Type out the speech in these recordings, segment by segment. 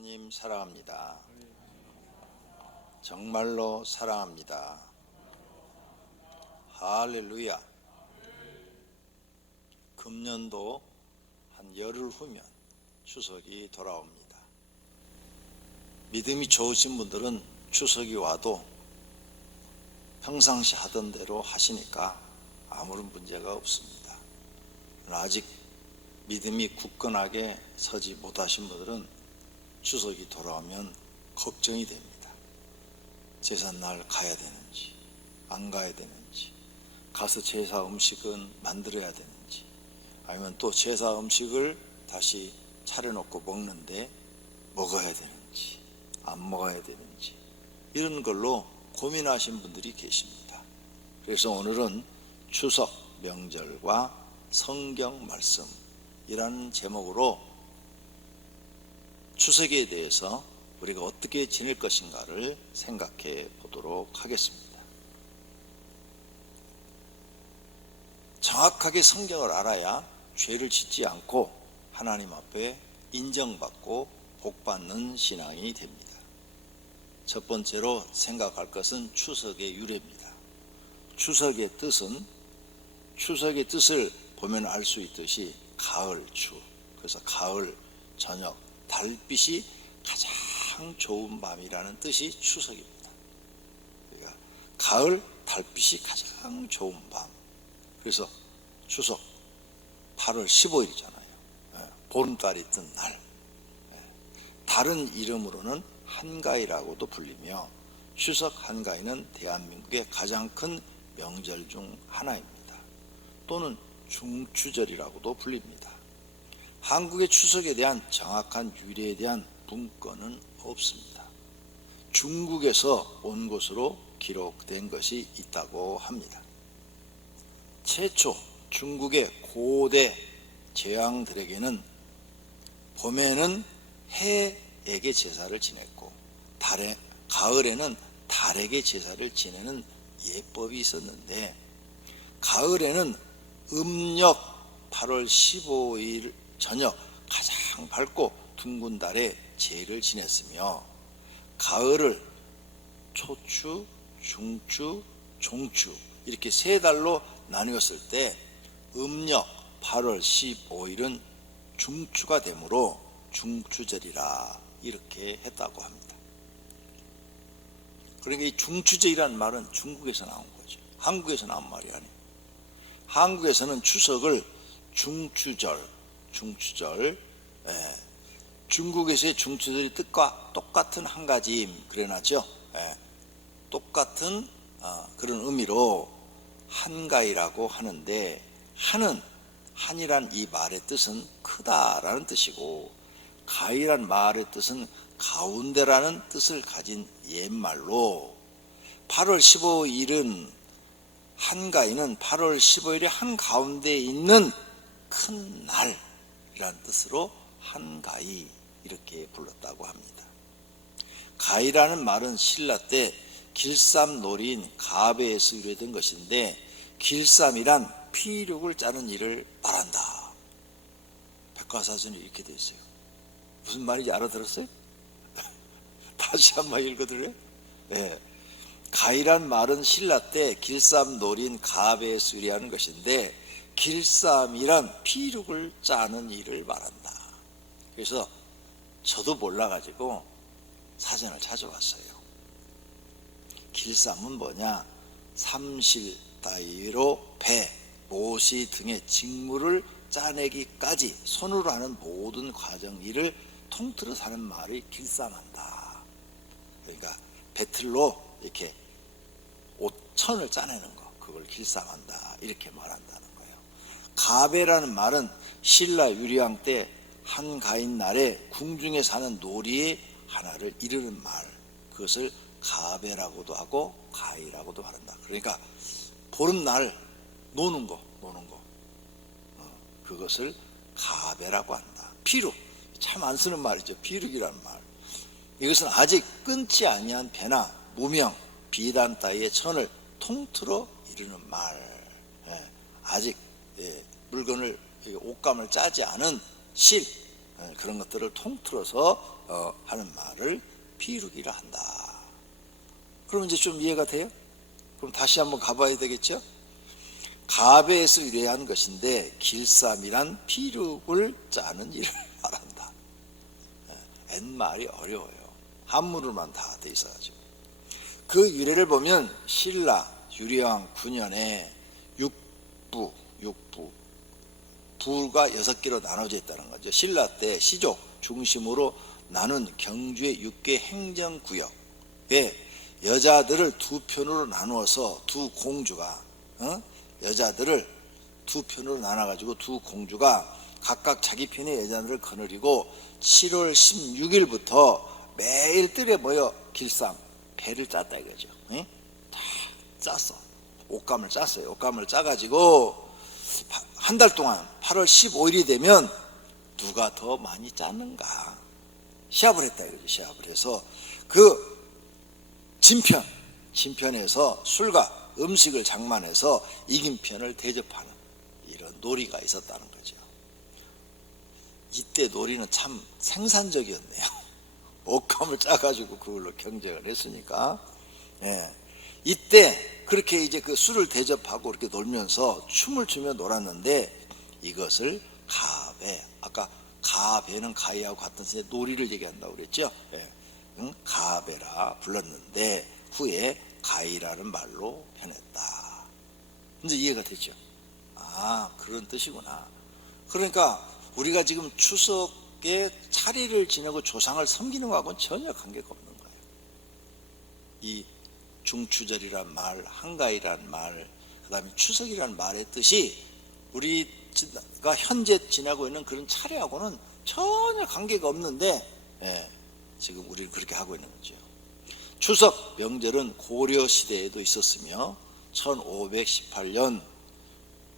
하나님 사랑합니다. 정말로 사랑합니다. 할렐루야. 금년도 한 열흘 후면 추석이 돌아옵니다. 믿음이 좋으신 분들은 추석이 와도 평상시 하던 대로 하시니까 아무런 문제가 없습니다. 아직 믿음이 굳건하게 서지 못하신 분들은 추석이 돌아오면 걱정이 됩니다. 제삿날 가야 되는지 안 가야 되는지, 가서 제사 음식은 만들어야 되는지, 아니면 또 제사 음식을 다시 차려놓고 먹는데 먹어야 되는지 안 먹어야 되는지, 이런 걸로 고민하신 분들이 계십니다. 그래서 오늘은 추석 명절과 성경 말씀이라는 제목으로 추석에 대해서 우리가 어떻게 지낼 것인가를 생각해 보도록 하겠습니다. 정확하게 성경을 알아야 죄를 짓지 않고 하나님 앞에 인정받고 복받는 신앙이 됩니다. 첫 번째로 생각할 것은 추석의 유래입니다. 추석의 뜻을 보면 알 수 있듯이 가을추, 그래서 가을 저녁 달빛이 가장 좋은 밤이라는 뜻이 추석입니다. 그러니까 가을 달빛이 가장 좋은 밤. 그래서 추석 8월 15일이잖아요. 보름달이 뜬 날. 다른 이름으로는 한가위라고도 불리며, 추석 한가위는 대한민국의 가장 큰 명절 중 하나입니다. 또는 중추절이라고도 불립니다. 한국의 추석에 대한 정확한 유래에 대한 문건은 없습니다. 중국에서 온 것으로 기록된 것이 있다고 합니다. 최초 중국의 고대 제왕들에게는 봄에는 해에게 제사를 지냈고 가을에는 달에게 제사를 지내는 예법이 있었는데, 가을에는 음력 8월 15일 저녁 가장 밝고 둥근 달에 제를 지냈으며, 가을을 초추, 중추, 종추 이렇게 세 달로 나누었을 때 음력 8월 15일은 중추가 되므로 중추절이라 이렇게 했다고 합니다. 그러니까 이 중추절이라는 말은 중국에서 나온 거죠. 한국에서 나온 말이 아니에요. 한국에서는 추석을 중추절, 중국에서의 중추절의 뜻과 똑같은 한 가지임 그래놨죠. 똑같은 그런 의미로 한가위라고 하는데, 한이란 이 말의 뜻은 크다라는 뜻이고, 가위란 말의 뜻은 가운데라는 뜻을 가진 옛말로, 8월 15일은 한가위는 8월 15일의 한가운데에 있는 큰 날이라는 뜻으로 한가위 이렇게 불렀다고 합니다. 가위라는 말은 신라 때 길쌈놀이인 가배에서 유래된 것인데, 길쌈이란 피륙을 짜는 일을 말한다. 백과사전이 이렇게 돼 있어요. 무슨 말인지 알아들었어요? 다시 한번 읽어드려요? 네. 가위란 말은 신라 때 길쌈놀이인 가배에서 유래하는 것인데, 길쌈이란 피륙을 짜는 일을 말한다. 그래서 저도 몰라가지고 사전을 찾아왔어요. 길쌈은 뭐냐? 삼실 따위로 배, 모시 등의 직물을 짜내기까지 손으로 하는 모든 과정 일을 통틀어서 하는 말을 길쌈한다. 그러니까 배틀로 이렇게 천을 짜내는 거, 그걸 길쌈한다 이렇게 말한다는 거예요. 가배라는 말은 신라 유리왕 때 한가인 날에 궁중에 사는 놀이의 하나를 이르는 말, 그것을 가배라고도 하고 가위라고도 말한다. 그러니까 보름날 노는 거 그것을 가배라고 한다. 피륙, 참 안 쓰는 말이죠. 피륙이라는 말. 이것은 아직 끊지 아니한 배나 무명, 비단 따위의 천을 통틀어 이르는 말. 아직 물건을 옷감을 짜지 않은 실, 그런 것들을 통틀어서 하는 말을 비루기라 한다. 그럼 이제 좀 이해가 돼요? 그럼 다시 한번 가봐야 되겠죠? 가배에서 유래한 것인데 길쌈이란 비룩을 짜는 일을 말한다. 옛말이 어려워요. 한문으로만 다 돼 있어가지고. 그 유래를 보면 신라 유리왕 9년에 육부 부가 6개로 나눠져 있다는 거죠. 신라 때 시족 중심으로 나눈 경주의 6개 행정구역에 여자들을 두 편으로 나누어서 두 공주가 여자들을 두 편으로 나눠가지고 두 공주가 각각 자기 편의 여자들을 거느리고 7월 16일부터 매일 뜰에 모여 길쌈 배를 짰다 이거죠. 다 짰어. 옷감을 짰어요. 옷감을 짜가지고 한 달 동안 8월 15일이 되면 누가 더 많이 짰는가 시합을 했다 이거죠. 시합을 해서 그 진편에서 술과 음식을 장만해서 이긴 편을 대접하는 이런 놀이가 있었다는 거죠. 이때 놀이는 참 생산적이었네요. 옷감을 짜가지고 그걸로 경쟁을 했으니까. 이때 그렇게 이제 그 술을 대접하고 이렇게 놀면서 춤을 추며 놀았는데 이것을 가배, 아까 가배는 가위하고 같은 새 놀이를 얘기한다고 그랬죠. 가배라 불렀는데 후에 가위라는 말로 변했다. 이제 이해가 됐죠? 아, 그런 뜻이구나. 그러니까 우리가 지금 추석에 차례를 지내고 조상을 섬기는 것하고는 전혀 관계가 없는 거예요. 이 중추절이란 말, 한가위란 말, 그 다음에 추석이란 말의 뜻이 우리가 현재 지나고 있는 그런 차례하고는 전혀 관계가 없는데 지금 우리는 그렇게 하고 있는 거죠. 추석 명절은 고려 시대에도 있었으며 1518년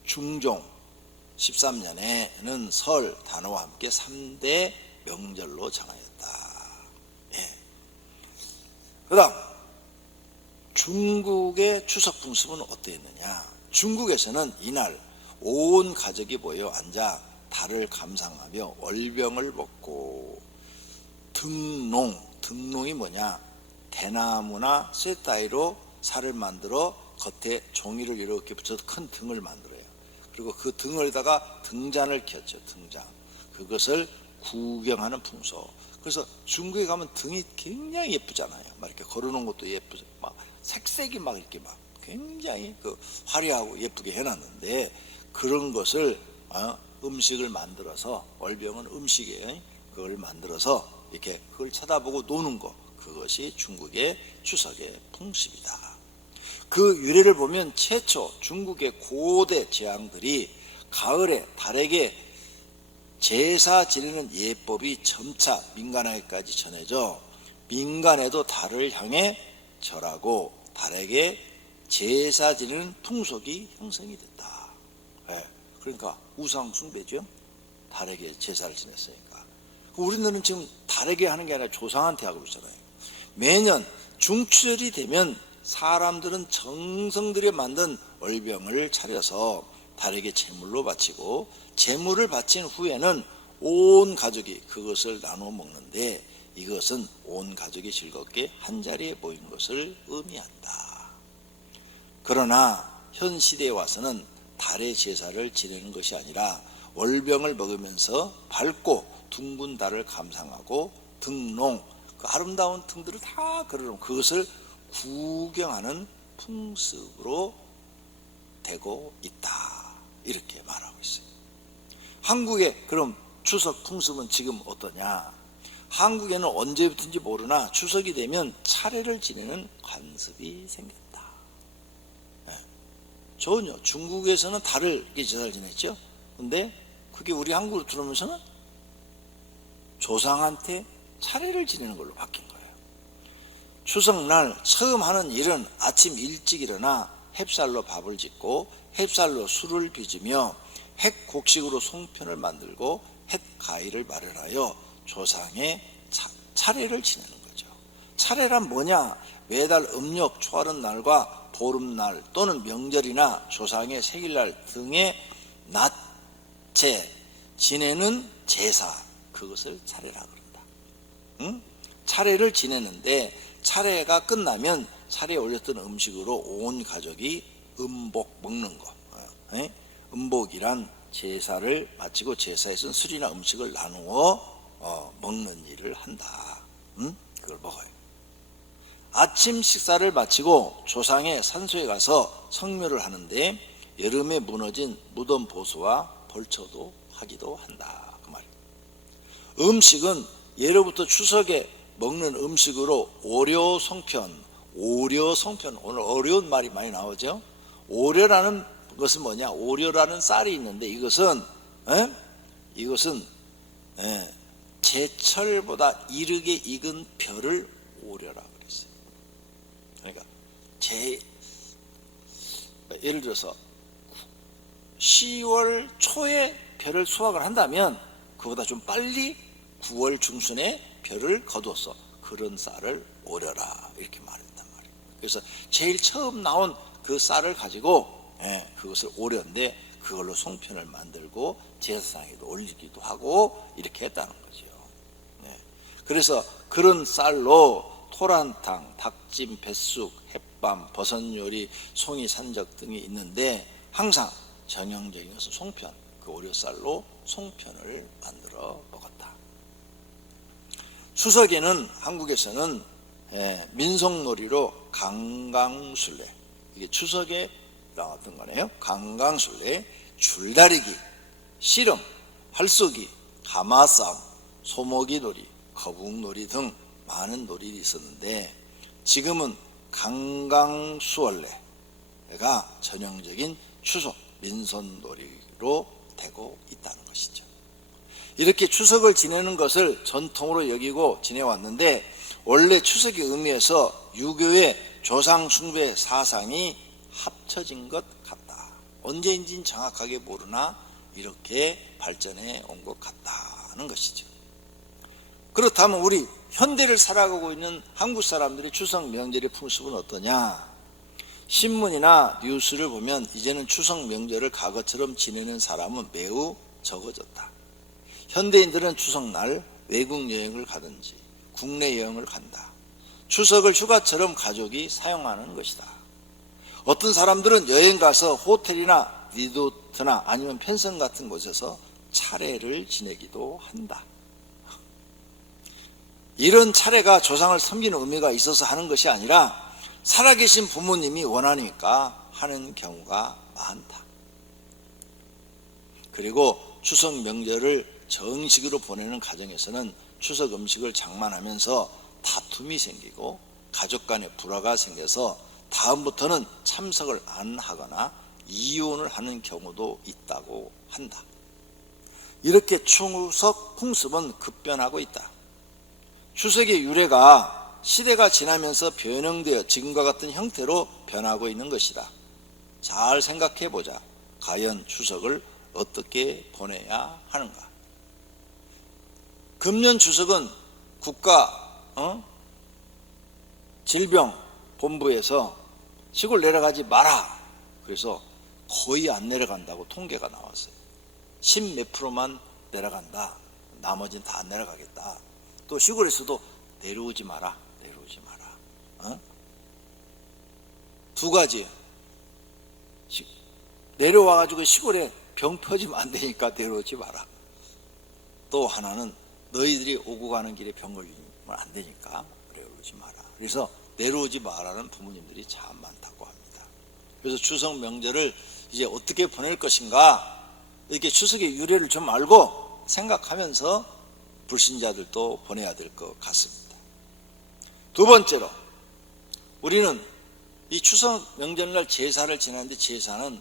중종 13년에는 설 단오와 함께 3대 명절로 정하였다. 그 다음 중국의 추석 풍습은 어땠느냐. 중국에서는 이날 온 가족이 모여 앉아 달을 감상하며 월병을 먹고 등농이 뭐냐, 대나무나 쇠따위로 살을 만들어 겉에 종이를 이렇게 붙여서 큰 등을 만들어요. 그리고 그 등에다가 등잔을 켰죠. 등잔. 그것을 구경하는 풍속. 그래서 중국에 가면 등이 굉장히 예쁘잖아요. 막 이렇게 걸어놓은 것도 예쁘죠. 막 색색이 막 이렇게 막 굉장히 그 화려하고 예쁘게 해놨는데 그런 것을 음식을 만들어서 월병은 음식에 그걸 만들어서 이렇게 그걸 쳐다보고 노는 거, 그것이 중국의 추석의 풍습이다. 그 유래를 보면 최초 중국의 고대 제왕들이 가을에 달에게 제사 지내는 예법이 점차 민간에까지 전해져 민간에도 달을 향해 절하고 달에게 제사 지내는 풍속이 형성이 됐다. 그러니까 우상 숭배죠. 달에게 제사를 지냈으니까. 우리는 지금 달에게 하는 게 아니라 조상한테 하고 있잖아요. 매년 중추절이 되면 사람들은 정성 들여 만든 월병을 차려서 달에게 제물로 바치고 제물을 바친 후에는 온 가족이 그것을 나누어 먹는데 이것은 온 가족이 즐겁게 한자리에 모인 것을 의미한다. 그러나 현 시대에 와서는 달의 제사를 지내는 것이 아니라 월병을 먹으면서 밝고 둥근 달을 감상하고 등농, 그 아름다운 등들을 다 걸어놓은 그것을 구경하는 풍습으로 되고 있다. 이렇게 말하고 있어요. 한국의 그럼 추석 풍습은 지금 어떠냐? 한국에는 언제부터인지 모르나 추석이 되면 차례를 지내는 관습이 생겼다. 전혀 중국에서는 달을 제사를 지냈죠. 근데 그게 우리 한국으로 들어오면서는 조상한테 차례를 지내는 걸로 바뀐 거예요. 추석날 처음 하는 일은 아침 일찍 일어나 햅쌀로 밥을 짓고 햅쌀로 술을 빚으며 햇곡식으로 송편을 만들고 햇가위를 마련하여 조상의 차례를 지내는 거죠. 차례란 뭐냐? 매달 음력 초하는 날과 보름날 또는 명절이나 조상의 생일날 등의 낮에 지내는 제사, 그것을 차례라 그런다. 차례를 지내는데 차례가 끝나면 차례에 올렸던 음식으로 온 가족이 음복 먹는 거. 음복이란 제사를 마치고 제사에 쓴 술이나 음식을 나누어 먹는 일을 한다. 그걸 먹어요. 아침 식사를 마치고 조상의 산소에 가서 성묘를 하는데 여름에 무너진 무덤 보수와 벌초도 하기도 한다. 그 말이에요. 음식은 예로부터 추석에 먹는 음식으로 오려송편, 오늘 어려운 말이 많이 나오죠. 오려라는 것은 뭐냐? 오려라는 쌀이 있는데 이것은 제철보다 이르게 익은 벼를 오려라 그랬어요. 그러니까 예를 들어서 10월 초에 벼를 수확을 한다면 그보다 좀 빨리 9월 중순에 벼를 거두어서 그런 쌀을 오려라 이렇게 말한단 말이에요. 그래서 제일 처음 나온 그 쌀을 가지고 그것을 오려인데 그걸로 송편을 만들고 제사상에도 올리기도 하고 이렇게 했다는 거죠. 그래서 그런 쌀로 토란탕, 닭찜, 뱃쑥, 햇밤, 버섯요리, 송이 산적 등이 있는데 항상 전형적인 것은 송편, 그 오려쌀로 송편을 만들어 먹었다. 추석에는 한국에서는 민속놀이로 강강술래, 이게 추석에 나왔던 거네요. 강강술래, 줄다리기, 씨름, 활쏘기, 가마싸움, 소모기놀이, 거북놀이 등 많은 놀이들이 있었는데 지금은 강강수월래가 전형적인 추석 민속놀이로 되고 있다는 것이죠. 이렇게 추석을 지내는 것을 전통으로 여기고 지내왔는데 원래 추석의 의미에서 유교의 조상 숭배 사상이 합쳐진 것 같다. 언제인지는 정확하게 모르나 이렇게 발전해 온 것 같다는 것이죠. 그렇다면 우리 현대를 살아가고 있는 한국 사람들의 추석 명절의 풍습은 어떠냐? 신문이나 뉴스를 보면 이제는 추석 명절을 과거처럼 지내는 사람은 매우 적어졌다. 현대인들은 추석날 외국 여행을 가든지 국내 여행을 간다. 추석을 휴가처럼 가족이 사용하는 것이다. 어떤 사람들은 여행 가서 호텔이나 리조트나 아니면 펜션 같은 곳에서 차례를 지내기도 한다. 이런 차례가 조상을 섬기는 의미가 있어서 하는 것이 아니라 살아계신 부모님이 원하니까 하는 경우가 많다. 그리고 추석 명절을 정식으로 보내는 가정에서는 추석 음식을 장만하면서 다툼이 생기고 가족 간에 불화가 생겨서 다음부터는 참석을 안 하거나 이혼을 하는 경우도 있다고 한다. 이렇게 추석 풍습은 급변하고 있다. 추석의 유래가 시대가 지나면서 변형되어 지금과 같은 형태로 변하고 있는 것이다. 잘 생각해 보자. 과연 추석을 어떻게 보내야 하는가? 금년 추석은 국가 질병본부에서 시골 내려가지 마라. 그래서 거의 안 내려간다고 통계가 나왔어요. 10 몇 프로만 내려간다. 나머지는 다 안 내려가겠다. 또 시골에서도 내려오지 마라. 내려오지 마라. 두 가지. 내려와가지고 시골에 병 터지면 안 되니까 내려오지 마라. 또 하나는 너희들이 오고 가는 길에 병 걸리면 안 되니까 내려오지 마라. 그래서 내려오지 마라는 부모님들이 참 많다고 합니다. 그래서 추석 명절을 이제 어떻게 보낼 것인가, 이렇게 추석의 유래를 좀 알고 생각하면서 불신자들도 보내야 될 것 같습니다. 두 번째로, 우리는 이 추석 명절날 제사를 지내는데 제사는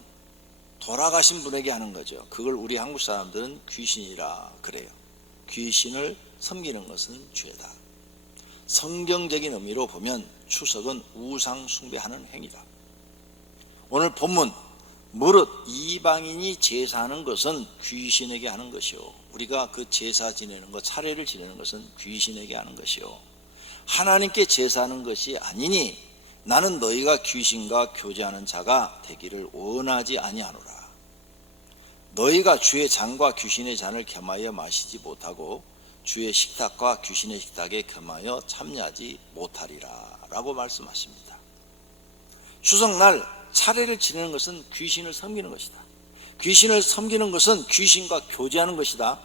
돌아가신 분에게 하는 거죠. 그걸 우리 한국 사람들은 귀신이라 그래요. 귀신을 섬기는 것은 죄다. 성경적인 의미로 보면 추석은 우상 숭배하는 행위다. 오늘 본문 무릇 이방인이 제사하는 것은 귀신에게 하는 것이요, 우리가 그 제사 지내는 것, 차례를 지내는 것은 귀신에게 하는 것이요, 하나님께 제사하는 것이 아니니 나는 너희가 귀신과 교제하는 자가 되기를 원하지 아니하노라. 너희가 주의 잔과 귀신의 잔을 겸하여 마시지 못하고 주의 식탁과 귀신의 식탁에 겸하여 참여하지 못하리라 라고 말씀하십니다. 추석날 차례를 지내는 것은 귀신을 섬기는 것이다. 귀신을 섬기는 것은 귀신과 교제하는 것이다.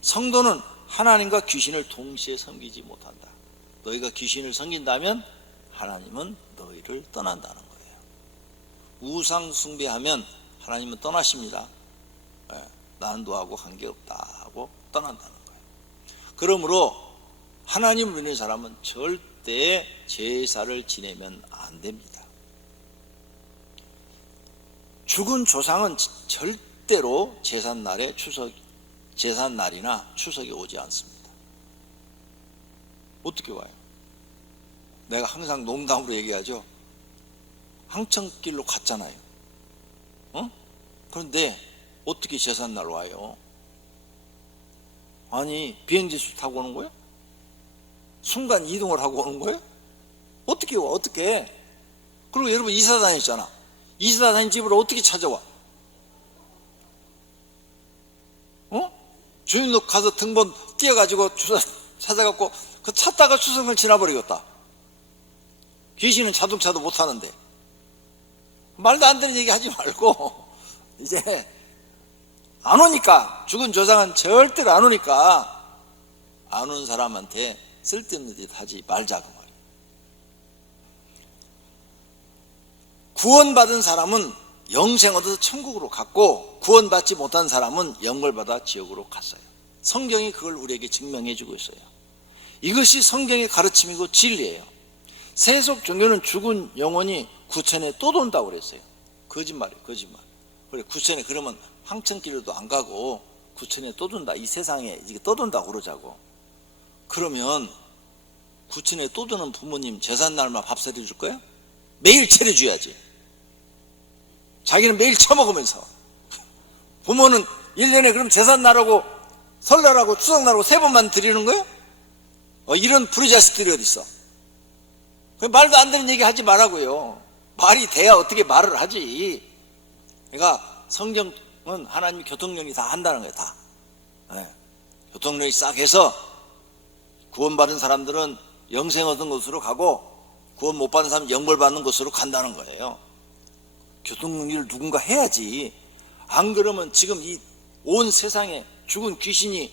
성도는 하나님과 귀신을 동시에 섬기지 못한다. 너희가 귀신을 섬긴다면 하나님은 너희를 떠난다는 거예요. 우상 숭배하면 하나님은 떠나십니다. 나는 너하고 관계없다 하고 떠난다는 거예요. 그러므로 하나님을 믿는 사람은 절대 제사를 지내면 안 됩니다. 죽은 조상은 절대로 제삿날이나 추석에 오지 않습니다. 어떻게 와요? 내가 항상 농담으로 얘기하죠. 항천길로 갔잖아요. 그런데 어떻게 제삿날 와요? 아니, 비행기수 타고 오는 거예요? 순간 이동을 하고 오는 거예요? 어떻게 와? 어떻게? 그리고 여러분 이사 다녔잖아. 이사 다닌 집을 어떻게 찾아와? 주인도 가서 등본 띄어가지고 찾아갖고 그 찾다가 추석을 지나버리겠다. 귀신은 자동차도 못 타는데. 말도 안 되는 얘기 하지 말고 이제 안 오니까, 죽은 조상은 절대로 안 오니까 안 온 사람한테 쓸데없는 짓 하지 말자 그 말이에요. 구원받은 사람은 영생 얻어서 천국으로 갔고, 구원받지 못한 사람은 영벌받아 지옥으로 갔어요. 성경이 그걸 우리에게 증명해 주고 있어요. 이것이 성경의 가르침이고 진리예요. 세속 종교는 죽은 영혼이 구천에 또 돈다고 그랬어요. 거짓말이에요, 거짓말. 그래, 구천에 그러면 황천길로도 안 가고 구천에 떠돈다, 이 세상에 이게 떠돈다고 그러자고. 그러면 구천에 떠도는 부모님 제삿날만 밥 차려줄 거야? 매일 차려줘야지. 자기는 매일 처먹으면서. 부모는 1년에 그럼 제삿날하고 설날하고 추석날하고 3번만 드리는 거예요? 이런 부르자식들이 어디 있어? 말도 안 되는 얘기 하지 말라고요. 말이 돼야 어떻게 말을 하지. 그러니까 성경은 하나님이 교통령이 다 한다는 거예요. 다. 교통령이 싹 해서 구원받은 사람들은 영생 얻은 곳으로 가고, 구원 못 받은 사람은 영벌 받는 곳으로 간다는 거예요. 교통령리를 누군가 해야지. 안 그러면 지금 이 온 세상에 죽은 귀신이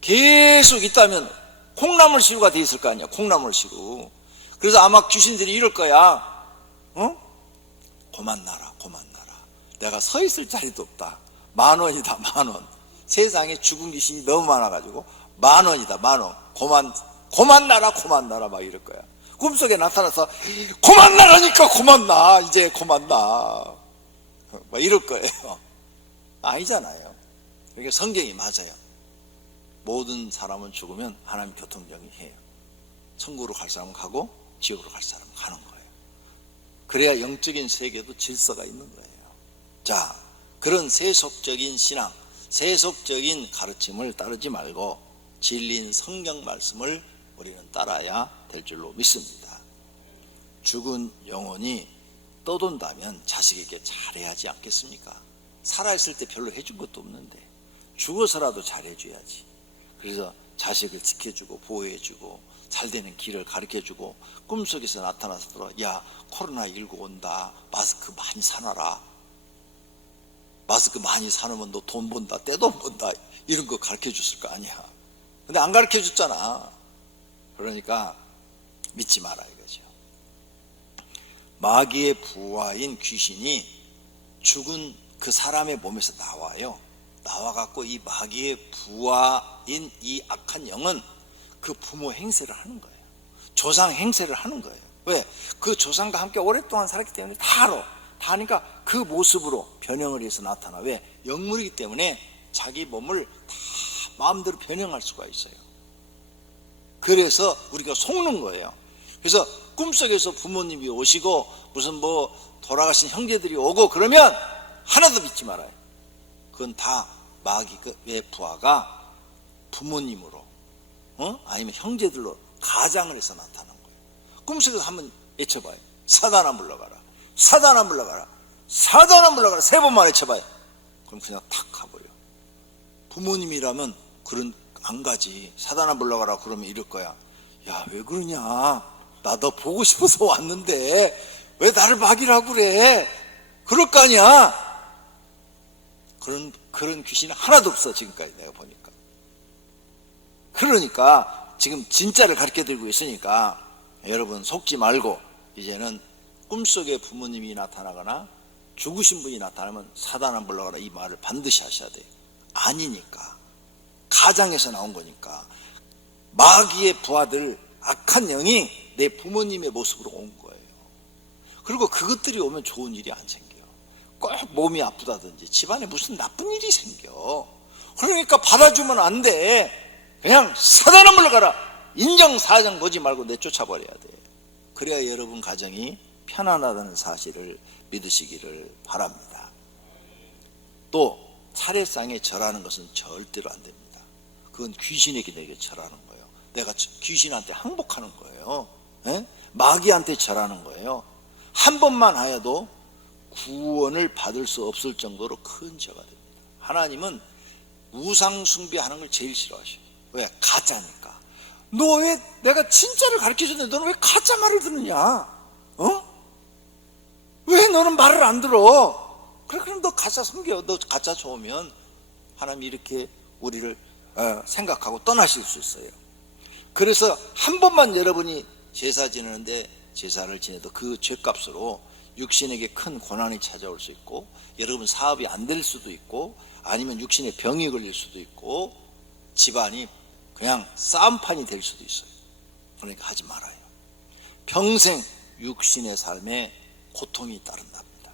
계속 있다면 콩나물 시루가 돼 있을 거 아니야. 콩나물 시루. 그래서 아마 귀신들이 이럴 거야. 고만 나라, 고만 나라. 내가 서 있을 자리도 없다. 10,000원이다, 10,000원. 세상에 죽은 귀신이 너무 많아가지고 10,000원이다, 10,000원. 고만 나라, 고만 나라 막 이럴 거야. 꿈속에 나타나서 고만 나라니까 고만 나, 이제 고만 나 막 이럴 거예요. 아니잖아요. 그러니까 성경이 맞아요. 모든 사람은 죽으면 하나님 교통정리 해요. 천국으로 갈 사람은 가고 지옥으로 갈 사람은 가는 거예요. 그래야 영적인 세계도 질서가 있는 거예요. 자, 그런 세속적인 신앙, 세속적인 가르침을 따르지 말고 진리인 성경 말씀을 우리는 따라야 될 줄로 믿습니다. 죽은 영혼이 떠돈다면 자식에게 잘해야지 않겠습니까? 살아있을 때 별로 해준 것도 없는데 죽어서라도 잘해줘야지. 그래서 자식을 지켜주고 보호해주고 잘되는 길을 가르쳐주고, 꿈속에서 나타나서 야, 코로나19 온다, 마스크 많이 사놔라. 마스크 많이 사놓으면 너 돈 번다, 떼돈 번다, 이런 거 가르쳐줬을 거 아니야. 근데 안 가르쳐줬잖아. 그러니까 믿지 마라 이거죠. 마귀의 부하인 귀신이 죽은 그 사람의 몸에서 나와요. 나와갖고 이 마귀의 부하인 이 악한 영은 그 부모 행세를 하는 거예요. 조상 행세를 하는 거예요. 왜? 그 조상과 함께 오랫동안 살았기 때문에 다 알아. 다 아니까 그 모습으로 변형을 해서 나타나. 왜? 영물이기 때문에 자기 몸을 다 마음대로 변형할 수가 있어요. 그래서 우리가 속는 거예요. 그래서 꿈속에서 부모님이 오시고 무슨 뭐 돌아가신 형제들이 오고 그러면 하나도 믿지 말아요. 그건 다 마귀의 부하가 부모님으로 아니면 형제들로 가장을 해서 나타난 거예요. 꿈속에서 한번 외쳐봐요. 사단아 물러가라, 사단아 물러가라, 사단아 물러가라 3번만 외쳐봐요. 그럼 그냥 탁 가버려. 부모님이라면 그런 안 가지. 사단아 물러가라 그러면 이럴 거야. 야, 왜 그러냐? 나 너 보고 싶어서 왔는데 왜 나를 막이라고 그래? 그럴 거 아니야. 그런 귀신은 하나도 없어, 지금까지 내가 보니까. 그러니까 지금 진짜를 가르쳐 드리고 있으니까 여러분 속지 말고, 이제는 꿈속에 부모님이 나타나거나 죽으신 분이 나타나면 사단아 물러가라 이 말을 반드시 하셔야 돼요. 아니니까. 가장에서 나온 거니까. 마귀의 부하들, 악한 영이 내 부모님의 모습으로 온 거예요. 그리고 그것들이 오면 좋은 일이 안 생겨요. 꼭 몸이 아프다든지 집안에 무슨 나쁜 일이 생겨. 그러니까 받아주면 안 돼. 그냥 사단아 물러가라, 인정사정 보지 말고 내쫓아버려야 돼. 그래야 여러분 가정이 편안하다는 사실을 믿으시기를 바랍니다. 또 차례상에 절하는 것은 절대로 안 됩니다. 그건 귀신에게 내게 절하는 거예요. 내가 귀신한테 항복하는 거예요. 에? 마귀한테 절하는 거예요. 한 번만 하여도 구원을 받을 수 없을 정도로 큰 죄가 됩니다. 하나님은 우상 숭배하는 걸 제일 싫어하셔요. 왜? 가짜니까. 너 왜, 내가 진짜를 가르쳐줬는데 너는 왜 가짜 말을 듣느냐? 왜 너는 말을 안 들어? 그래, 그럼 너 가짜 섬겨. 너 가짜 좋으면 하나님이 이렇게 우리를 생각하고 떠나실 수 있어요. 그래서 한 번만 여러분이 제사 지내는데, 제사를 지내도 그 죄값으로 육신에게 큰 고난이 찾아올 수 있고, 여러분 사업이 안 될 수도 있고, 아니면 육신에 병이 걸릴 수도 있고, 집안이 그냥 싸움판이 될 수도 있어요. 그러니까 하지 말아요. 평생 육신의 삶에 고통이 따른답니다.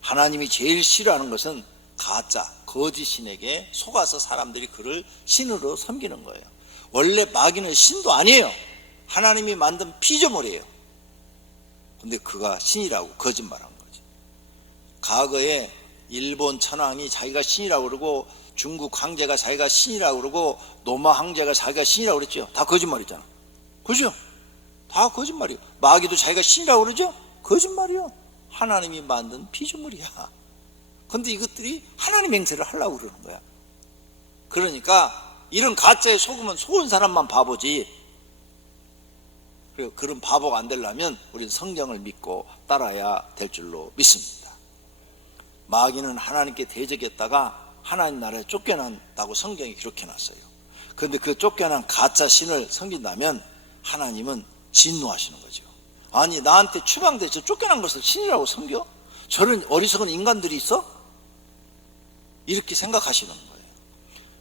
하나님이 제일 싫어하는 것은 가짜, 거짓 신에게 속아서 사람들이 그를 신으로 섬기는 거예요. 원래 마귀는 신도 아니에요. 하나님이 만든 피조물이에요. 근데 그가 신이라고 거짓말한 거지. 과거에 일본 천황이 자기가 신이라고 그러고, 중국 황제가 자기가 신이라고 그러고, 로마 황제가 자기가 신이라고 그랬죠. 다 거짓말이잖아. 그죠? 다 거짓말이에요. 마귀도 자기가 신이라고 그러죠? 거짓말이요. 하나님이 만든 피조물이야. 근데 이것들이 하나님 행세를 하려고 그러는 거야. 그러니까 이런 가짜에 속으면 속은 사람만 바보지. 그런 바보가 안 되려면 우리는 성경을 믿고 따라야 될 줄로 믿습니다. 마귀는 하나님께 대적했다가 하나님 나라에 쫓겨난다고 성경이 기록해놨어요. 그런데 그 쫓겨난 가짜 신을 섬긴다면 하나님은 진노하시는 거죠. 아니, 나한테 추방돼서 쫓겨난 것을 신이라고 섬겨? 저런 어리석은 인간들이 있어? 이렇게 생각하시는 거예요.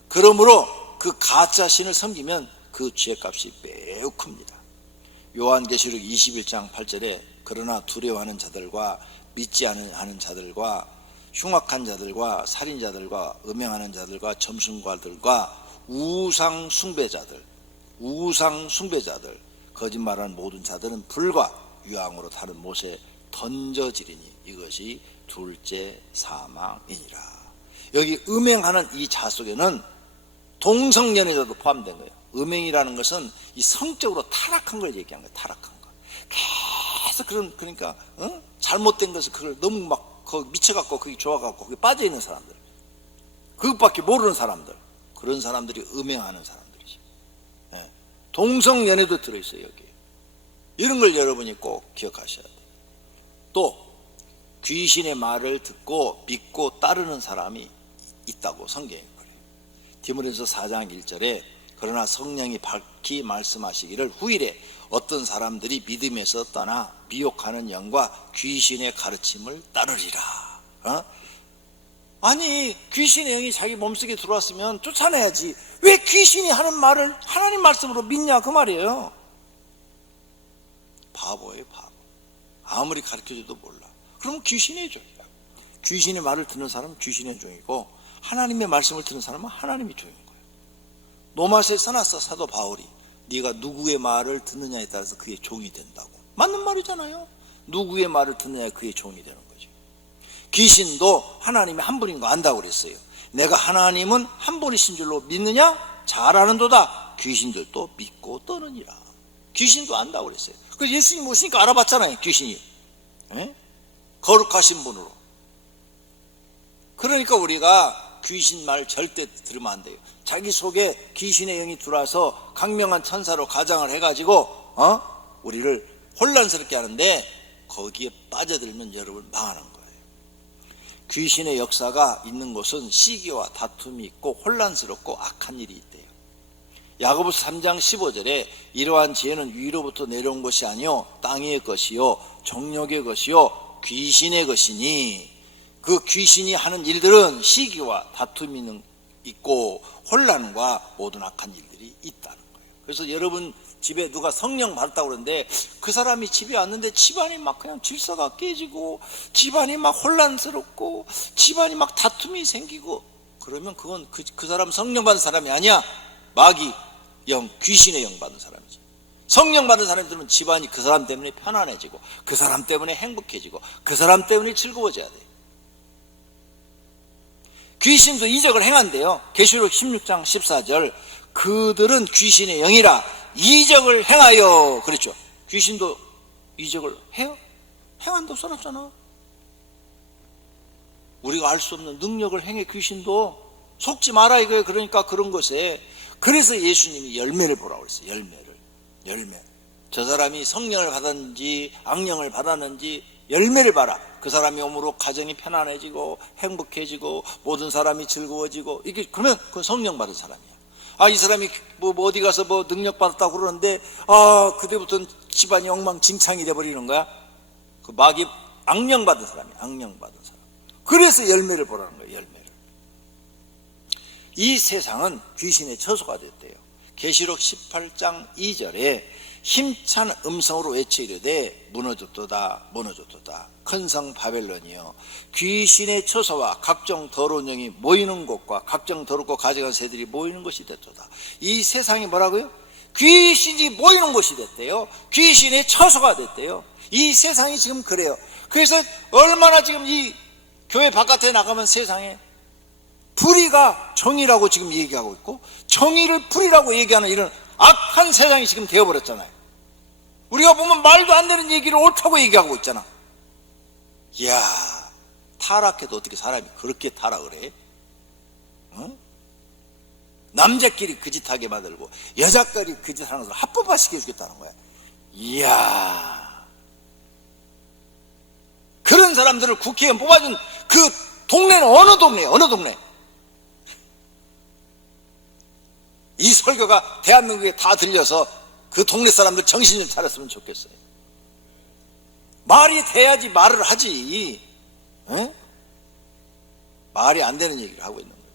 그러므로 그 가짜 신을 섬기면 그 죄값이 매우 큽니다. 요한계시록 21장 8절에 그러나 두려워하는 자들과 믿지 않는 자들과 흉악한 자들과 살인자들과 음행하는 자들과 점순가들과 우상 숭배자들, 거짓말하는 모든 자들은 불과 유황으로 타는 못에 던져지리니 이것이 둘째 사망이니라. 여기 음행하는 이 자 속에는 동성연애자도 포함된 거예요. 음행이라는 것은 이 성적으로 타락한 걸 얘기한 거예요. 타락한 거. 계속 그러니까 잘못된 것을 그걸 너무 막 거기 미쳐갖고 거기 좋아갖고 거기 빠져있는 사람들, 그것밖에 모르는 사람들, 그런 사람들이 음행하는 사람들이지. 동성연애도 들어있어요. 여기. 이런 걸 여러분이 꼭 기억하셔야 돼요. 또 귀신의 말을 듣고 믿고 따르는 사람이 있다고 성경에 그래요. 디모데전서 4장 1절에 그러나 성령이 밝히 말씀하시기를 후일에 어떤 사람들이 믿음에서 떠나 미혹하는 영과 귀신의 가르침을 따르리라. 아니, 귀신의 영이 자기 몸속에 들어왔으면 쫓아내야지. 왜 귀신이 하는 말을 하나님 말씀으로 믿냐, 그 말이에요. 바보예요, 바보. 아무리 가르쳐줘도 몰라. 그럼 귀신의 종이야. 귀신의 말을 듣는 사람은 귀신의 종이고, 하나님의 말씀을 듣는 사람은 하나님의 종인 거예요. 로마서에 써놨어, 사도 바울이. 네가 누구의 말을 듣느냐에 따라서 그의 종이 된다고. 맞는 말이잖아요. 누구의 말을 듣느냐에 그의 종이 되는 거죠. 귀신도 하나님이 한 분인 거 안다고 그랬어요. 내가 하나님은 한 분이신 줄로 믿느냐? 잘 아는도다. 귀신들도 믿고 떠느니라. 귀신도 안다고 그랬어요. 그래서 예수님 오시니까 알아봤잖아요, 귀신이. 거룩하신 분으로. 그러니까 우리가 귀신 말 절대 들으면 안 돼요. 자기 속에 귀신의 영이 들어와서 강명한 천사로 가장을 해가지고 우리를 혼란스럽게 하는데, 거기에 빠져들면 여러분 망하는 거예요. 귀신의 역사가 있는 곳은 시기와 다툼이 있고 혼란스럽고 악한 일이 있대요. 야고보서 3장 15절에 이러한 지혜는 위로부터 내려온 것이 아니요 땅의 것이요 정욕의 것이요 귀신의 것이니, 그 귀신이 하는 일들은 시기와 다툼이 있고 혼란과 모든 악한 일들이 있다는 거예요. 그래서 여러분 집에 누가 성령 받았다고 그러는데, 그 사람이 집에 왔는데 집안이 막 그냥 질서가 깨지고 집안이 막 혼란스럽고 집안이 막 다툼이 생기고, 그러면 그건 그 사람 성령 받은 사람이 아니야. 마귀 영, 귀신의 영 받은 사람이지. 성령 받은 사람들은 집안이 그 사람 때문에 편안해지고 그 사람 때문에 행복해지고 그 사람 때문에 즐거워져야 돼요. 귀신도 이적을 행한대요. 계시록 16장 14절, 그들은 귀신의 영이라 이적을 행하여. 그랬죠. 귀신도 이적을 해요? 행한다고 써놨잖아. 우리가 알 수 없는 능력을 행해. 귀신도 속지 마라 이거예요. 그러니까 그런 것에, 그래서 예수님이 열매를 보라고 그랬어요. 열매. 저 사람이 성령을 받았는지 악령을 받았는지 열매를 봐라. 그 사람이 오므로 가정이 편안해지고 행복해지고 모든 사람이 즐거워지고, 이게 그러면 그 성령 받은 사람이야. 이 사람이 뭐 어디 가서 뭐 능력 받았다고 그러는데 그때부터는 집안이 엉망진창이 돼버리는 거야. 그 마귀 악령 받은 사람이야. 악령 받은 사람. 그래서 열매를 보라는 거예요. 열매를. 이 세상은 귀신의 처소가 됐대요. 계시록 18장 2절에 힘찬 음성으로 외쳐 이르되 무너졌도다 무너졌도다 큰 성 바벨론이여, 귀신의 처소와 각종 더러운 영이 모이는 곳과 각종 더럽고 가증한 새들이 모이는 곳이 됐도다. 이 세상이 뭐라고요? 귀신이 모이는 곳이 됐대요. 귀신의 처소가 됐대요. 이 세상이 지금 그래요. 그래서 얼마나 지금 이 교회 바깥에 나가면 세상에 불의가 정의라고 지금 얘기하고 있고, 정의를 불의라고 얘기하는 이런 악한 세상이 지금 되어버렸잖아요. 우리가 보면 말도 안 되는 얘기를 옳다고 얘기하고 있잖아. 이야, 타락해도 어떻게 사람이 그렇게 타락을 해? 남자끼리 그 짓 하게 만들고 여자끼리 그 짓 하는 것을 합법화시켜 주겠다는 거야. 이야, 그런 사람들을 국회의원 뽑아준 그 동네는 어느 동네? 이 설교가 대한민국에 다 들려서 그 동네 사람들 정신 좀 차렸으면 좋겠어요. 말이 돼야지 말을 하지. 말이 안 되는 얘기를 하고 있는 거예요.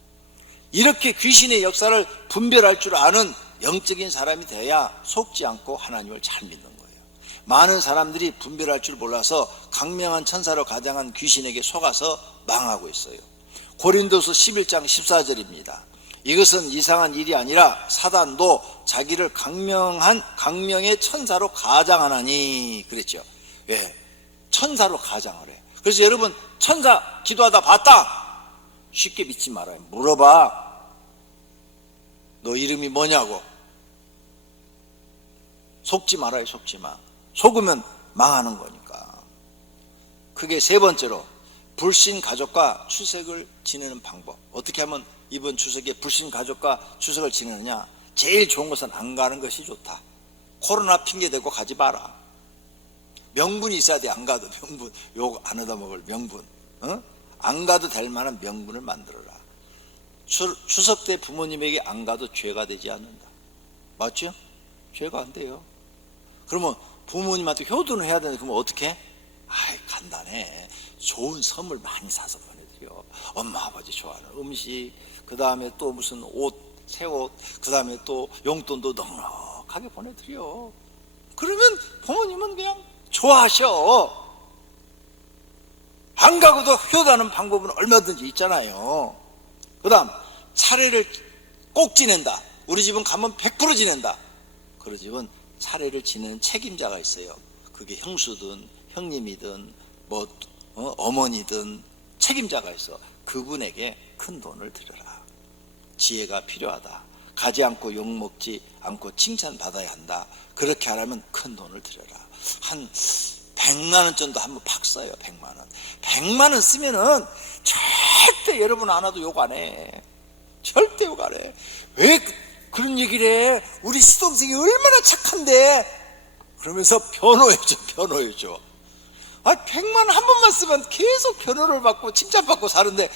이렇게 귀신의 역사를 분별할 줄 아는 영적인 사람이 돼야 속지 않고 하나님을 잘 믿는 거예요. 많은 사람들이 분별할 줄 몰라서 강명한 천사로 가장한 귀신에게 속아서 망하고 있어요. 고린도서 11장 14절입니다. 이것은 이상한 일이 아니라 사단도 자기를 강명의 천사로 가장하나니 그랬죠. 예, 천사로 가장을 해. 그래서 여러분 천사 기도하다 봤다? 쉽게 믿지 말아요. 물어봐. 너 이름이 뭐냐고. 속지 말아요. 속지 마. 속으면 망하는 거니까. 그게 세 번째로 불신 가족과 추석을 지내는 방법. 어떻게 하면 이번 추석에 불신 가족과 추석을 지내느냐? 제일 좋은 것은 안 가는 것이 좋다. 코로나 핑계 대고 가지 마라. 명분이 있어야 돼. 안 가도 명분. 욕 안 얻어먹을 명분. 안 가도 될 만한 명분을 만들어라. 추석 때 부모님에게 안 가도 죄가 되지 않는다. 맞죠? 죄가 안 돼요. 그러면 부모님한테 효도는 해야 되는데 그러면 어떻게 해? 아이 간단해. 좋은 선물 많이 사서 보내드려. 엄마 아버지 좋아하는 음식, 그 다음에 또 무슨 옷, 새 옷, 그 다음에 또 용돈도 넉넉하게 보내드려. 그러면 부모님은 그냥 좋아하셔. 안 가고도 효도하는 방법은 얼마든지 있잖아요. 그 다음 차례를 꼭 지낸다. 우리 집은 가면 100% 지낸다. 그 집은 차례를 지내는 책임자가 있어요. 그게 형수든 형님이든 뭐 어머니든 책임자가 있어. 그분에게 큰 돈을 드려라. 지혜가 필요하다. 가지 않고 욕먹지 않고 칭찬받아야 한다. 그렇게 하려면 큰 돈을 드려라. 한 100만 원 정도 한번 팍 써요. 100만 원. 100만 원 쓰면은 절대 여러분 안 와도 욕 안 해. 절대 욕 안 해. 왜 그런 얘기를 해? 우리 시동생이 얼마나 착한데? 그러면서 변호해줘. 100만 한 번만 쓰면 계속 변호를 받고 칭찬받고 사는데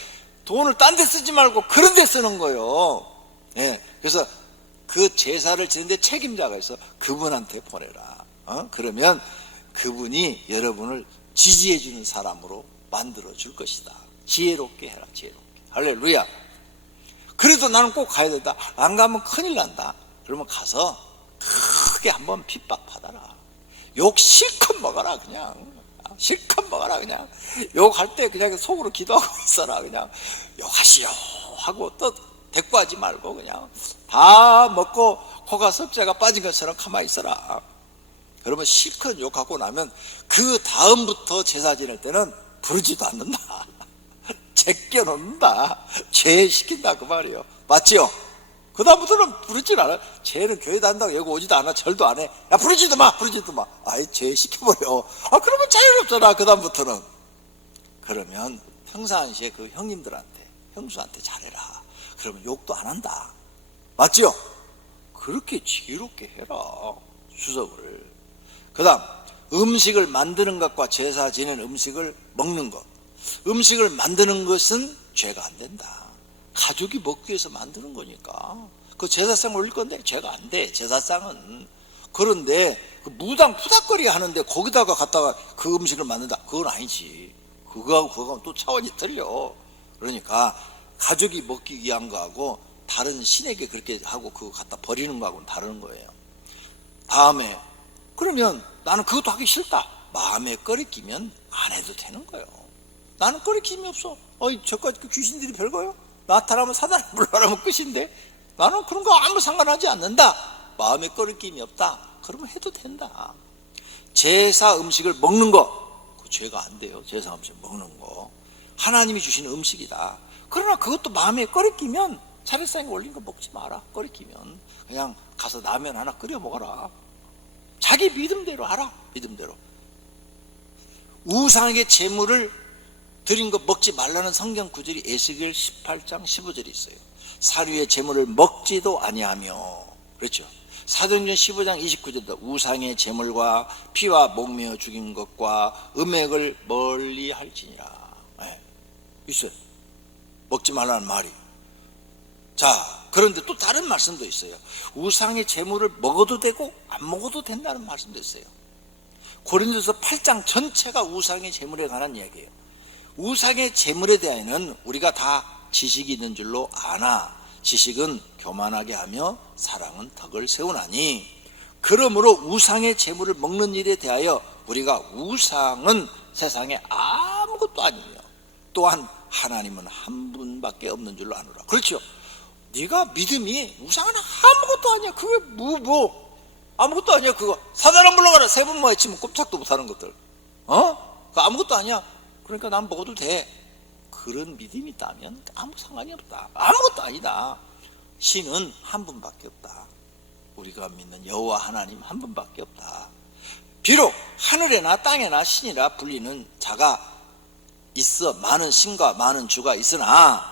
돈을 딴 데 쓰지 말고 그런 데 쓰는 거예요. 예, 그래서 그 제사를 지는데 책임자가 있어. 그분한테 보내라. 그러면 그분이 여러분을 지지해 주는 사람으로 만들어 줄 것이다. 지혜롭게 해라. 지혜롭게. 할렐루야. 그래도 나는 꼭 가야 된다. 안 가면 큰일 난다. 그러면 가서 크게 한번 핍박받아라. 욕 실컷 먹어라. 그냥 실컷 먹어라. 그냥 욕할 때 그냥 속으로 기도하고 있어라. 그냥 욕하시오 하고 또 대꾸하지 말고 그냥 다 먹고 코가 석자가 빠진 것처럼 가만히 있어라. 그러면 실컷 욕하고 나면 그 다음부터 제사 지낼 때는 부르지도 않는다. 제껴놓는다. 제시킨다 그 말이에요. 맞지요? 그 다음부터는 부르질 않아. 쟤는 교회도 한다고 여기 오지도 않아. 절도 안 해. 야, 부르지도 마. 아예 제시켜버려. 그러면 자유롭잖아. 그 다음부터는. 그러면 평상시에 그 형님들한테, 형수한테 잘해라. 그러면 욕도 안 한다. 맞지요? 그렇게 지혜롭게 해라. 수석을. 그 다음 음식을 만드는 것과 제사 지낸 음식을 먹는 것. 음식을 만드는 것은 죄가 안 된다. 가족이 먹기 위해서 만드는 거니까. 그 제사상 올릴 건데 죄가 안 돼. 제사상은. 그런데 그 무당 푸닥거리 하는데 거기다가 갖다가 그 음식을 만든다. 그건 아니지. 그거하고 또 차원이 틀려. 그러니까 가족이 먹기 위한 거하고 다른 신에게 그렇게 하고 그거 갖다 버리는 거하고는 다른 거예요. 다음에 그러면 나는 그것도 하기 싫다. 마음에 꺼리끼면 안 해도 되는 거예요. 나는 꺼리낌이 없어. 저까지 그 귀신들이 별거요? 나타나면 사단을 불러라면 끝인데 나는 그런 거 아무 상관하지 않는다. 마음에 꺼리낌이 없다. 그러면 해도 된다. 제사 음식을 먹는 거, 그 죄가 안 돼요. 제사 음식 먹는 거 하나님이 주시는 음식이다. 그러나 그것도 마음에 꺼리끼면 차례상에 올린 거 먹지 마라. 꺼리끼면 그냥 가서 라면 하나 끓여 먹어라. 자기 믿음대로 하라. 믿음대로. 우상에게 제물을 드린 거 먹지 말라는 성경 구절이 에스겔 18장 15절에 있어요. 사류의 제물을 먹지도 아니하며. 그렇죠. 사도행전 15장 29절도 우상의 제물과 피와 목매어 죽인 것과 음액을 멀리 할지니라. 네. 있어요. 먹지 말라는 말이. 자, 그런데 또 다른 말씀도 있어요. 우상의 제물을 먹어도 되고 안 먹어도 된다는 말씀도 있어요. 고린도서 8장 전체가 우상의 제물에 관한 이야기예요. 우상의 제물에 대해서는 우리가 다 지식이 있는 줄로 아나. 지식은 교만하게 하며 사랑은 덕을 세우나니. 그러므로 우상의 제물을 먹는 일에 대하여 우리가 우상은 세상에 아무것도 아니며 또한 하나님은 한 분밖에 없는 줄로 아노라. 그렇죠. 네가 믿음이 우상은 아무것도 아니야. 그게 아무것도 아니야. 그거 사단아 물러가라. 세 번만 외치면 꼼짝도 못하는 것들. 그거 아무것도 아니야. 그러니까 난 먹어도 돼. 그런 믿음이 있다면 아무 상관이 없다. 아무것도 아니다. 신은 한 분밖에 없다. 우리가 믿는 여호와 하나님 한 분밖에 없다. 비록 하늘에나 땅에나 신이라 불리는 자가 있어 많은 신과 많은 주가 있으나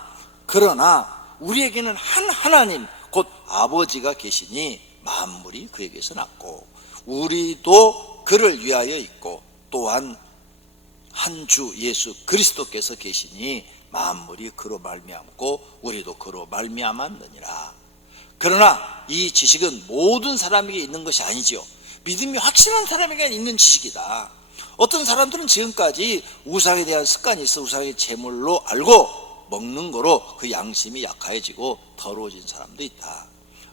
그러나 우리에게는 한 하나님 곧 아버지가 계시니 만물이 그에게서 났고 우리도 그를 위하여 있고 또한 한 주 예수 그리스도께서 계시니 만물이 그로 말미암고 우리도 그로 말미암았느니라. 그러나 이 지식은 모든 사람에게 있는 것이 아니지요. 믿음이 확실한 사람에게 있는 지식이다. 어떤 사람들은 지금까지 우상에 대한 습관이 있어 우상의 제물로 알고 먹는 거로 그 양심이 약해지고 더러워진 사람도 있다.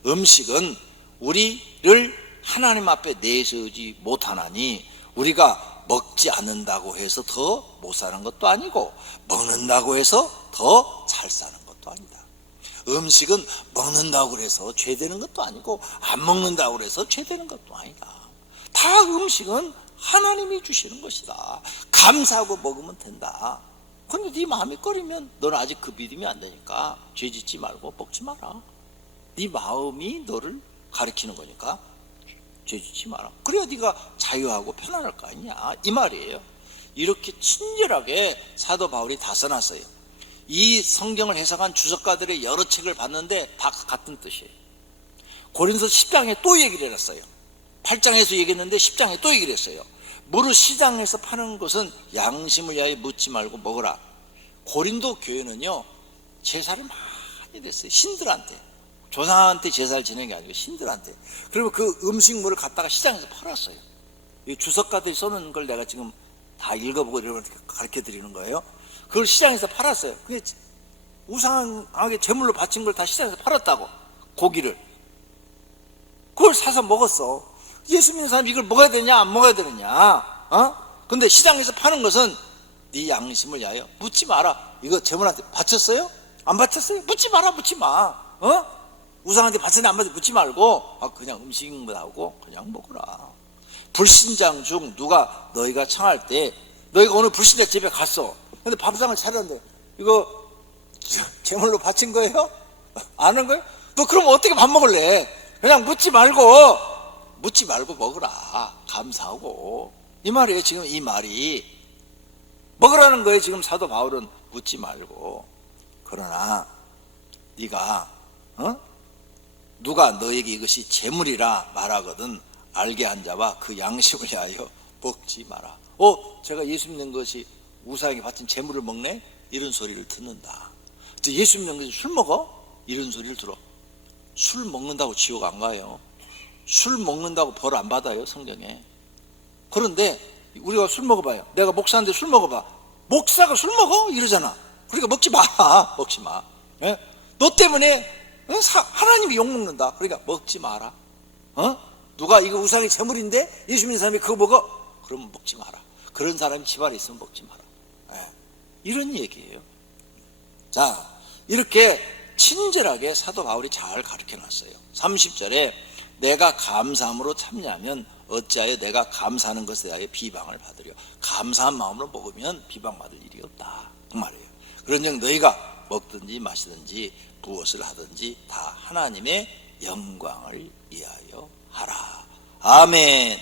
음식은 우리를 하나님 앞에 내세우지 못하나니 우리가 먹지 않는다고 해서 더 못 사는 것도 아니고 먹는다고 해서 더 잘 사는 것도 아니다. 음식은 먹는다고 해서 죄되는 것도 아니고 안 먹는다고 해서 죄되는 것도 아니다. 다 음식은 하나님이 주시는 것이다. 감사하고 먹으면 된다. 근데 네 마음이 꺼리면 너는 아직 그 믿음이 안 되니까 죄 짓지 말고 먹지 마라. 네 마음이 너를 가리키는 거니까 죄 짓지 마라. 그래야 네가 자유하고 편안할 거 아니냐 이 말이에요. 이렇게 친절하게 사도 바울이 다 써놨어요. 이 성경을 해석한 주석가들의 여러 책을 봤는데 다 같은 뜻이에요. 고린도서 10장에 또 얘기를 해놨어요. 8장에서 얘기했는데 10장에 또 얘기를 했어요. 무릇 시장에서 파는 것은 양심을 위하여 묻지 말고 먹으라. 고린도 교회는요, 제사를 많이 됐어요. 신들한테. 조상한테 제사를 지내는 게 아니고 신들한테. 그리고 그 음식물을 갖다가 시장에서 팔았어요. 이 주석가들이 써놓은 걸 내가 지금 다 읽어보고 이렇게 가르쳐 드리는 거예요. 그걸 시장에서 팔았어요. 그게 우상하게 제물로 바친 걸 다 시장에서 팔았다고. 고기를. 그걸 사서 먹었어. 예수 믿는 사람이 이걸 먹어야 되냐 안 먹어야 되느냐. 근데 시장에서 파는 것은 네 양심을 위하여 묻지 마라. 이거 제물한테 바쳤어요? 안 바쳤어요? 묻지 마라. 묻지 마. 우상한테 바쳤는데 안 바쳤는데 묻지 말고 그냥 음식하고 그냥 먹으라. 불신장 중 누가 너희가 청할 때, 너희가 오늘 불신자 집에 갔어. 근데 밥상을 차렸는데 이거 제물로 바친 거예요? 아는 거예요? 너 그럼 어떻게 밥 먹을래? 그냥 묻지 말고 먹으라. 감사하고. 이 말이에요. 지금 이 말이 먹으라는 거예요. 지금 사도 바울은 묻지 말고. 그러나 네가 누가 너에게 이것이 재물이라 말하거든 알게 한 자와 그 양심을 위하여 먹지 마라. 제가 예수 믿는 것이 우상에게 바친 재물을 먹네? 이런 소리를 듣는다. 예수 믿는 것이 술 먹어? 이런 소리를 들어. 술 먹는다고 지옥 안 가요. 술 먹는다고 벌 안 받아요, 성경에. 그런데 우리가 술 먹어봐요. 내가 목사인데 술 먹어봐. 목사가 술 먹어? 이러잖아. 그러니까 먹지 마. 먹지 마. 예? 너 때문에 하나님이 욕먹는다. 그러니까 먹지 마라. 누가 이거 우상의 제물인데 예수 믿는 사람이 그거 먹어? 그러면 먹지 마라. 그런 사람이 집 안에 있으면 먹지 마라. 예. 이런 얘기예요. 자, 이렇게 친절하게 사도 바울이 잘 가르쳐놨어요. 30절에 내가 감사함으로 참여하면 어찌하여 내가 감사하는 것에 대하여 비방을 받으려. 감사한 마음으로 먹으면 비방받을 일이 없다, 그 말이에요. 그런즉 너희가 먹든지 마시든지 무엇을 하든지 다 하나님의 영광을 위하여 하라. 아멘.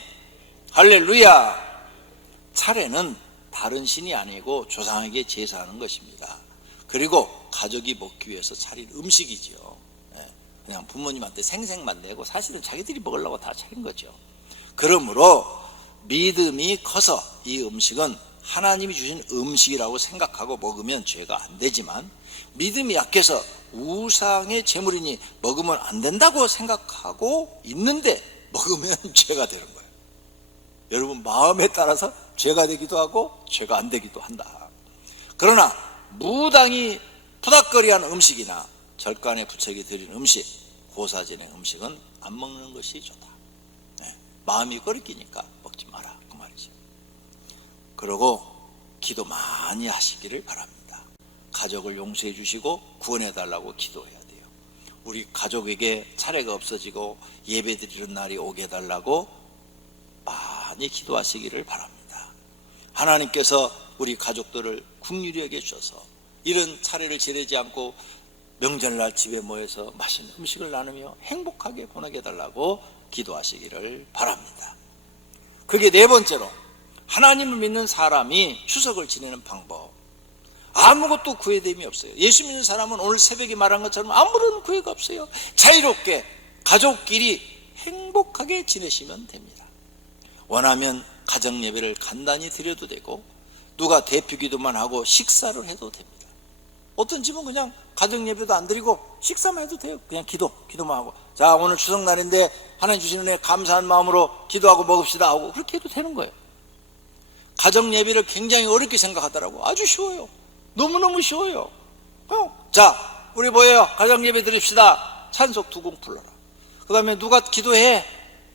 할렐루야. 차례는 다른 신이 아니고 조상에게 제사하는 것입니다. 그리고 가족이 먹기 위해서 차린 음식이죠. 그냥 부모님한테 생색만 내고 사실은 자기들이 먹으려고 다 차린 거죠. 그러므로 믿음이 커서 이 음식은 하나님이 주신 음식이라고 생각하고 먹으면 죄가 안 되지만, 믿음이 약해서 우상의 제물이니 먹으면 안 된다고 생각하고 있는데 먹으면 죄가 되는 거예요. 여러분, 마음에 따라서 죄가 되기도 하고 죄가 안 되기도 한다. 그러나 무당이 푸닥거리하는 음식이나 절간에 부처에게 드리는 음식, 고사진의 음식은 안 먹는 것이 좋다. 마음이 거리끼니까 먹지 마라, 그 말이죠. 그리고 기도 많이 하시기를 바랍니다. 가족을 용서해 주시고 구원해 달라고 기도해야 돼요. 우리 가족에게 차례가 없어지고 예배 드리는 날이 오게 해달라고 많이 기도하시기를 바랍니다. 하나님께서 우리 가족들을 긍휼히 여겨 주셔서 이런 차례를 지내지 않고 명절날 집에 모여서 맛있는 음식을 나누며 행복하게 보내게 해달라고 기도하시기를 바랍니다. 그게 네 번째로, 하나님을 믿는 사람이 추석을 지내는 방법. 아무것도 구애됨이 없어요. 예수 믿는 사람은 오늘 새벽에 말한 것처럼 아무런 구애가 없어요. 자유롭게 가족끼리 행복하게 지내시면 됩니다. 원하면 가정 예배를 간단히 드려도 되고, 누가 대표 기도만 하고 식사를 해도 됩니다. 어떤 집은 그냥 가정 예배도 안 드리고 식사만 해도 돼요. 그냥 기도만 하고, 자, 오늘 추석날인데 하나님 주시는 은혜 감사한 마음으로 기도하고 먹읍시다 하고, 그렇게 해도 되는 거예요. 가정 예배를 굉장히 어렵게 생각하더라고. 아주 쉬워요. 너무너무 쉬워요. 자, 우리 뭐예요? 가정 예배 드립시다. 찬송 두 곡 불러라. 그 다음에 누가 기도해?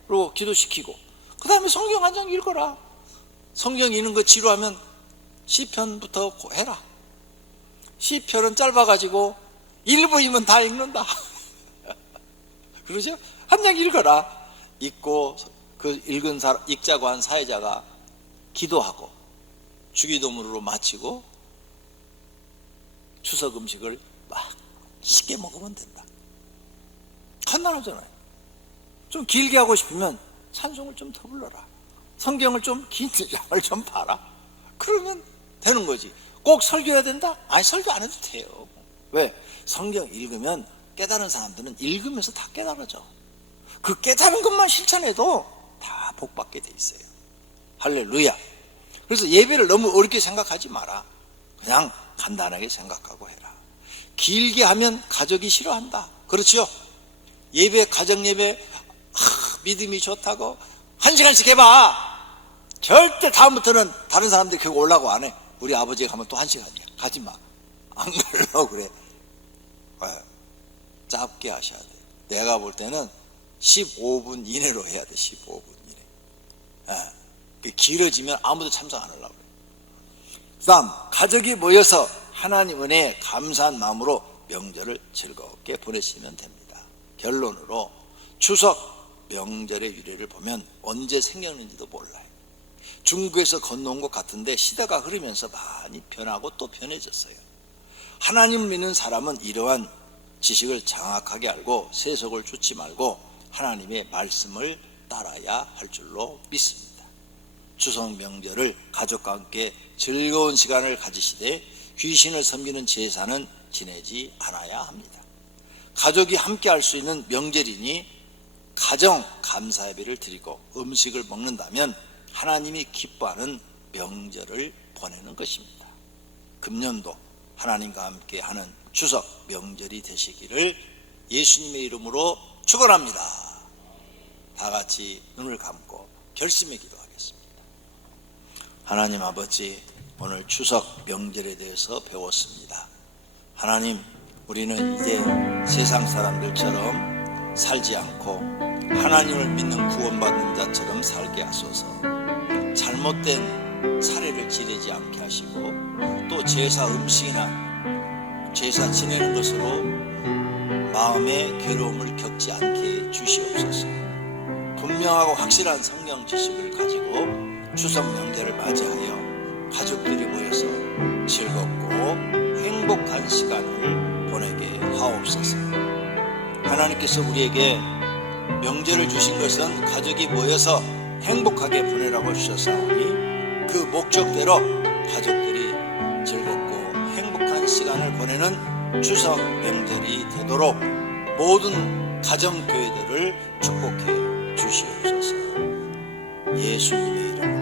그리고 기도시키고, 그 다음에 성경 한 장 읽어라. 성경 읽는 거 지루하면 시편부터 해라. 시편은 짧아가지고 1부이면 다 읽는다. 그러죠? 한 장 읽어라. 읽고 그 읽자고 한 사회자가 기도하고 주기도문으로 마치고 추석 음식을 막 쉽게 먹으면 된다. 간단하잖아요. 좀 길게 하고 싶으면 찬송을 좀 더 불러라. 성경을 좀 긴 장을 좀 봐라. 그러면 되는 거지. 꼭 설교해야 된다? 아니, 설교 안 해도 돼요. 왜? 성경 읽으면 깨달은 사람들은 읽으면서 다 깨달아져. 그 깨달은 것만 실천해도 다 복받게 돼 있어요. 할렐루야. 그래서 예배를 너무 어렵게 생각하지 마라. 그냥 간단하게 생각하고 해라. 길게 하면 가족이 싫어한다. 그렇죠? 예배, 가정 예배, 믿음이 좋다고 1시간씩 해봐. 절대 다음부터는 다른 사람들이 그거 오려고 안 해. 우리 아버지가 가면 또 1시간이야. 가지 마. 안 가려고 그래. 짧게 하셔야 돼. 내가 볼 때는 15분 이내로 해야 돼. 15분 이내. 길어지면 아무도 참석 안 하려고 그래. 그 다음, 가족이 모여서 하나님 은혜에 감사한 마음으로 명절을 즐겁게 보내시면 됩니다. 결론으로 추석 명절의 유래를 보면 언제 생겼는지도 몰라요. 중국에서 건너온 것 같은데 시대가 흐르면서 많이 변하고 또 변해졌어요. 하나님을 믿는 사람은 이러한 지식을 정확하게 알고 세속을 좇지 말고 하나님의 말씀을 따라야 할 줄로 믿습니다. 추석 명절을 가족과 함께 즐거운 시간을 가지시되 귀신을 섬기는 제사는 지내지 않아야 합니다. 가족이 함께 할 수 있는 명절이니 가정 감사 예배를 드리고 음식을 먹는다면 하나님이 기뻐하는 명절을 보내는 것입니다. 금년도 하나님과 함께 하는 추석 명절이 되시기를 예수님의 이름으로 축원합니다. 다 같이 눈을 감고 결심의 기도하겠습니다. 하나님 아버지, 오늘 추석 명절에 대해서 배웠습니다. 하나님, 우리는 이제 세상 사람들처럼 살지 않고 하나님을 믿는 구원받는 자처럼 살게 하소서. 잘못된 사례를 지내지 않게 하시고 또 제사 음식이나 제사 지내는 것으로 마음의 괴로움을 겪지 않게 주시옵소서. 분명하고 확실한 성경 지식을 가지고 추석 명절을 맞이하여 가족들이 모여서 즐겁고 행복한 시간을 보내게 하옵소서. 하나님께서 우리에게 명절을 주신 것은 가족이 모여서 행복하게 보내라고 주셨사오니 그 목적대로 가족들이 즐겁고 행복한 시간을 보내는 추석 명절이 되도록 모든 가정교회들을 축복해 주시옵소서. 예수님의 이름으로